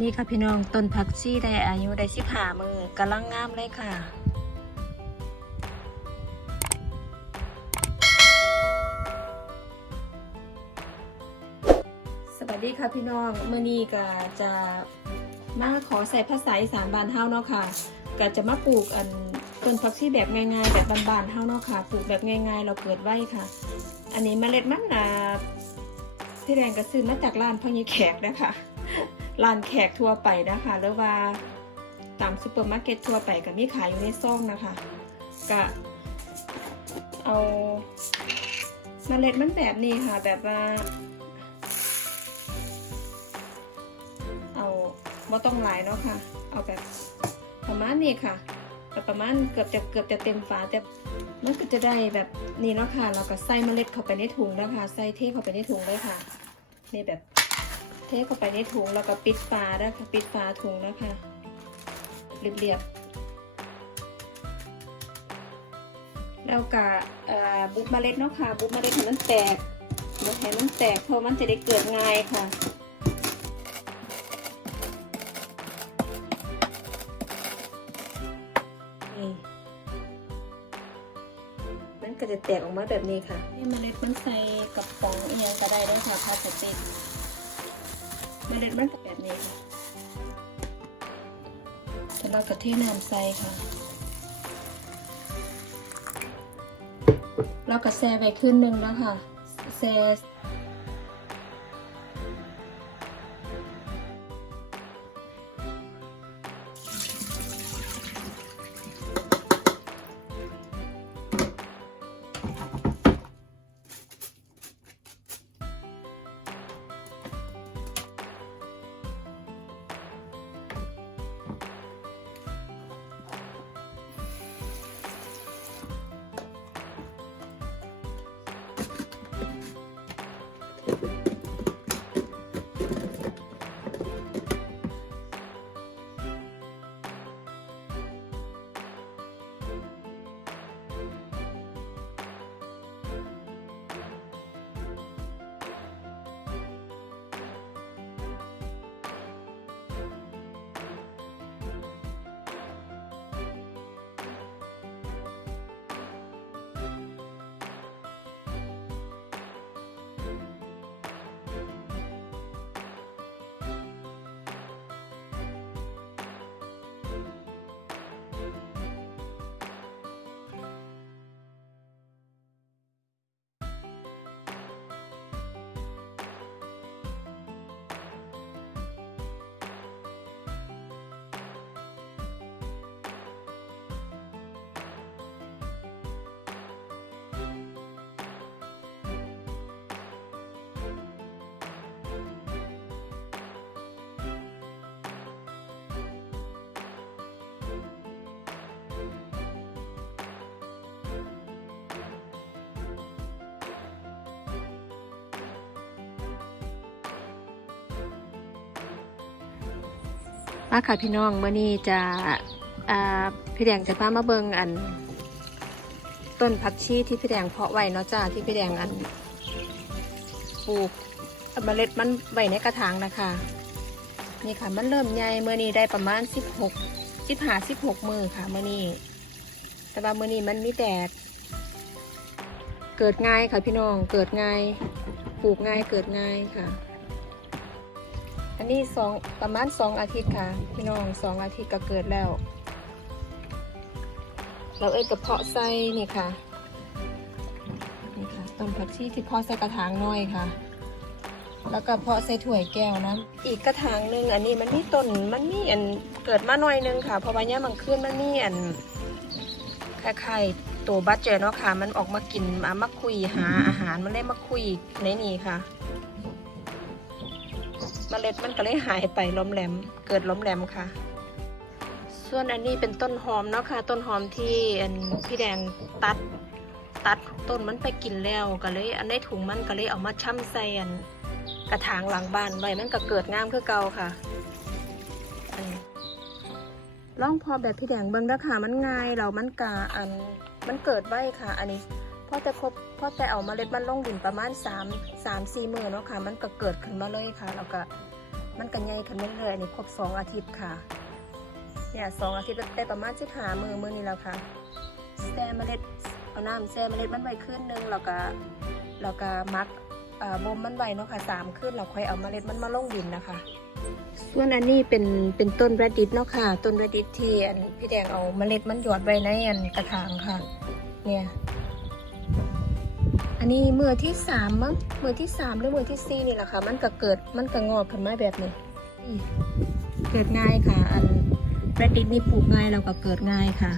นี่ค่ะพี่น้องต้นผักชีได้อายุได้สิบห้ามือกำลังงามเลยค่ะ สวัสดีค่ะพี่น้องเมื่อนี้ก็จะมาขอใส่ภาษาอีสานบานเฮาเนาะค่ะก็จะมาปลูกอันต้นผักชีแบบง่ายๆ แบบบานๆเฮาเนาะค่ะปลูกแบบง่ายๆ เราเกิดไว้ค่ะ อันนี้เมล็ดมันนะที่แรงก็ซื้อมาจากร้านพ่อยีแขกนะคะ ร้านแขกทั่วไปนะคะ หรือว่าตามซูเปอร์มาร์เก็ตทั่วไปก็มีขายอยู่ในซ่องนะคะก็เอาเมล็ดมันแบบนี้ค่ะ แบบว่า เอาไม่ต้องหลายเนาะค่ะ เอาแบบประมาณนี้ค่ะแบบประมาณเกือบจะเกือบจะเต็มฝาแต่มันก็จะได้แบบนี้เนาะค่ะ เราก็ใส่เมล็ดเข้าไปในถุงแล้วค่ะ ใส่เทเข้าไปในถุงเลยค่ะ นี่แบบ เทเข้าไปในถุงแล้วก็ปิดฝาแล้วค่ะปิดฝาถุงนะคะเรียบๆแล้วก็บุบเมล็ดเนาะค่ะ บุบเมล็ดให้มันแตกเดี๋ยวให้มันแตกเพราะมันจะได้เกิดง่ายค่ะนี่มันก็จะแตกออกมาแบบนี้ค่ะนี่เมล็ดมันใส่กับฟองอีกอย่างก็ได้ด้วยค่ะพลาสติก เล็ดมันก็แบบนี้ค่ะแล้วเราก็เทน้ำใส่ค่ะ เราก็แช่ไว้ขึ้นหนึ่งแล้วค่ะแช่ มาค่ะพี่น้องเมื่อนี้จะพี่แดงจะพามาเบิงอัน ต้นผักชีที่พี่แดงเพาะไว้เนาะจ้าที่พี่แดงอันปลูกเมล็ดมันไว้ในกระถางนะคะนี่ค่ะมันเริ่มใหญ่เมื่อนี้ได้ประมาณสิบหกสิบห้าสิบหกมือค่ะเมื่อนี้แต่ว่าเมื่อนี้มันมีแดดเกิดง่ายค่ะพี่น้องเกิดง่ายปลูกง่ายเกิดง่ายค่ะ อันนี้สองประมาณสองอาทิตย์ค่ะ พี่น้องสองอาทิตย์ก็เกิดแล้ว เราเอ้ยกระเพาะไส้นี่ค่ะนี่ค่ะต้นผักชีที่เพาะใส่กระถางน้อยค่ะ แล้วก็เพาะใส่ถ้วยแก้วนะอีกกระถางหนึ่งอันนี้มันมีต้นมันมีอันเกิดมาหน่อยหนึงค่ะเพราะว่าเนี้ยมันขึ้นมันมีอันคล้ายๆตัวบัตเจอเนาะค่ะ มันออกมากินมามาคุยหาอาหารมันได้มาคุยในนี่ค่ะ ล็ดมันก็เลยหายไปล้มแหลม เกิดล้มแหลมค่ะ ส่วนอันนี้เป็นต้นหอมเนาะค่ะ ต้นหอมที่อันพี่แดงตัดตัดต้นมันไปกินแล้วก็เลย อันได้ถุงมันก็เลยเอามาช่ำใส่อันกระถางหลังบ้านไว้มันก็เกิดงามคือเก่าค่ะล่องพอแบบพี่แดงเบิ้งเด้อค่ะมันง่ายเรามันกาอันมันเกิดไว้ค่ะ อันนี้พอแต่ครบพอแต่เอามาเล็ดมันล่องดินประมาณ3 3 4มือเนาะค่ะ มันก็เกิดขึ้นมาเลยค่ะ แล้วก็ มันก็ใหญ่ขึ้นเรื่อยๆอันนี้ครบสองอาทิตย์ค่ะเนี่ยสองอาทิตย์ได้ประมาณสิบหามือมือนี่แล้วค่ะแช่เมล็ดเอาน้ำแช่เมล็ดมันไว้ขึ้นนึงแล้วก็แล้วก็มักเอ่อบ่มมันไว้เนาะค่ะสามขึ้นเราค่อยเอาเมล็ดมันมาลงดินนะคะ ส่วนอันนี้เป็นเป็นต้นแรดดิสเนาะค่ะ ต้นแรดดิสที่อันพี่แดงเอาเมล็ดมันหยอดไว้ในอันกระถางค่ะ เนี่ย อันนี้มือที่สามมั้งมือที่สามหรือมือที่สี่นี่แหละค่ะ มันก็เกิดมันก็งอกขึ้นมาแบบนี้ เกิดง่ายค่ะ อันแรดดิสนี่ปลูกง่ายเราก็เกิดง่ายค่ะ